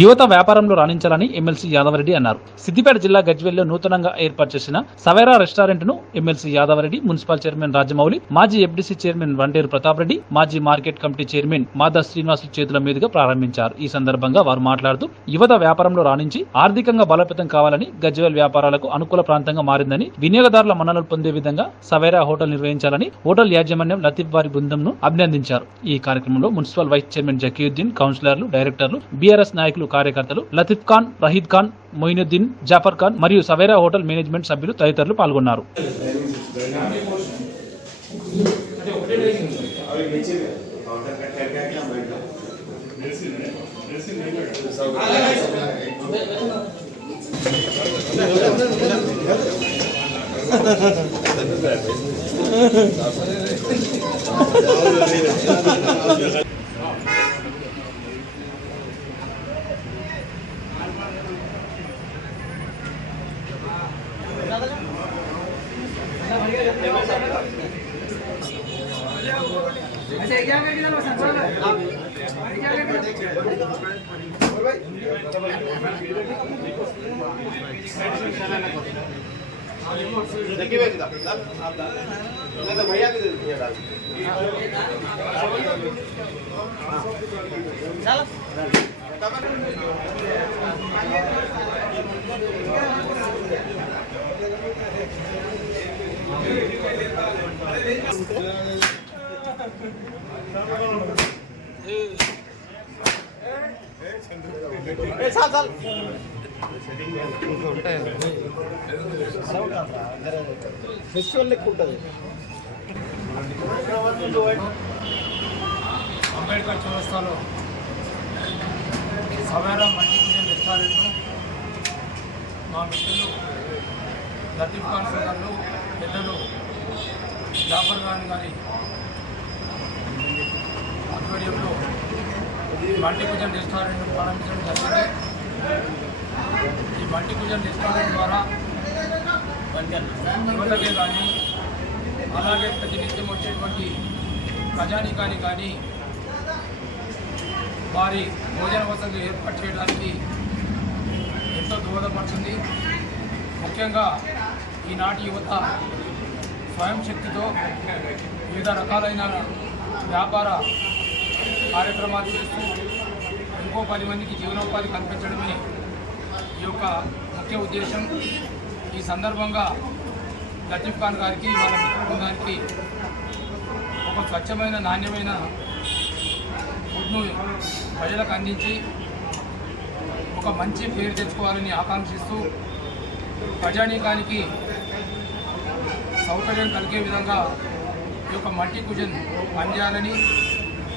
యువత వ్యాపారంలో రాణించాలని ఎమ్మెల్సీ యాదవరెడ్డి అన్నారు. సిద్దిపేట జిల్లా గజ్వేల్లో నూతనంగా ఏర్పాటు చేసిన సవేరా రెస్టారెంట్ ను MLC Yadava Reddy, municipal chairman Rajamouli, మాజీ ఎఫ్డీసీ చైర్మన్ వండేరు ప్రతాప్ రెడ్డి, మాజీ మార్కెట్ కమిటీ చైర్మన్ మాదా శ్రీనివాసులు చేతుల మీదుగా ప్రారంభించారు. ఈ సందర్భంగా వారు మాట్లాడుతూ యువత వ్యాపారంలో రాణించి ఆర్థికంగా బలోపేతం కావాలని, గజ్వేల్ వ్యాపారాలకు అనుకూల ప్రాంతంగా మారిందని, వినియోగదారుల మన్ననలు పొందే విధంగా సవేరా హోటల్ నిర్వహించాలని హోటల్ యాజమాన్యం లతీఫ్ వారి బృందంను అభినందించారు. ఈ కార్యక్రమంలో మున్సిపల్ వైస్ చైర్మన్ జకీయుద్దీన్, కౌన్సిలర్లు, డైరెక్టర్లు, బీఆర్ఎస్ నాయకులు, కార్యకర్తలు, లతీఫ్ ఖాన్, రహీద్ ఖాన్, మొయినుద్దీన్, జాఫర్ ఖాన్ మరియు సవేరా హోటల్ మేనేజ్మెంట్ సభ్యులు తదితరులు పాల్గొన్నారు. ఫెస్టివల్ లెక్క ఉంటుంది. అంబేద్కర్ చౌరస్తాలో సవేరా మల్టీ క్యూజిన్ రెస్టారెంట్ను మా మిత్రులు లతీఫ్ ఖాన్ గారు, పెద్దలు జాఫర్ ఖాన్ గారి ఆధ్వర్యంలో మల్టీ క్యూజిన్ రెస్టారెంట్ను ప్రారంభించడం జరిగింది. ఈ మల్టీ క్యూజిన్ రెస్టారెంట్ ద్వారా యువతకే కానీ, అలాగే ప్రతినిత్యం వచ్చేటువంటి ప్రజానీకానికి కానీ వారి భోజన వసతులు ఏర్పాటు చేయడానికి ఎంతో దోహదపడుతుంది. ముఖ్యంగా ఈనాటి యువత స్వయం శక్తితో వివిధ రకాలైన వ్యాపార కార్యక్రమాలు చేస్తూ ఇంకో 10 మందికి జీవనోపాధి కల్పించడమే ఈ యొక్క ముఖ్య ఉద్దేశం. ఈ సందర్భంగా లతీఫ్ ఖాన్ గారికి, వాళ్ళ మిత్ర బృందానికి ఒక స్వచ్ఛమైన, నాణ్యమైన ఫుడ్ను ప్రజలకు అందించి ఒక మంచి పేరు తెచ్చుకోవాలని ఆకాంక్షిస్తూ ప్రజానీకానికి సౌకర్యం కలిగే విధంగా ఈ యొక్క మల్టీ క్యూజిన్ పనిచేయాలని,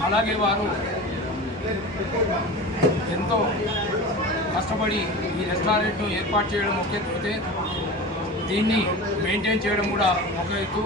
అలాగే వారు ఎంతో కష్టపడి ఈ రెస్టారెంట్ను ఏర్పాటు చేయడం ఒక ఎత్తు, దీన్ని మెయింటైన్ చేయడం కూడా ఒక ఎత్తు.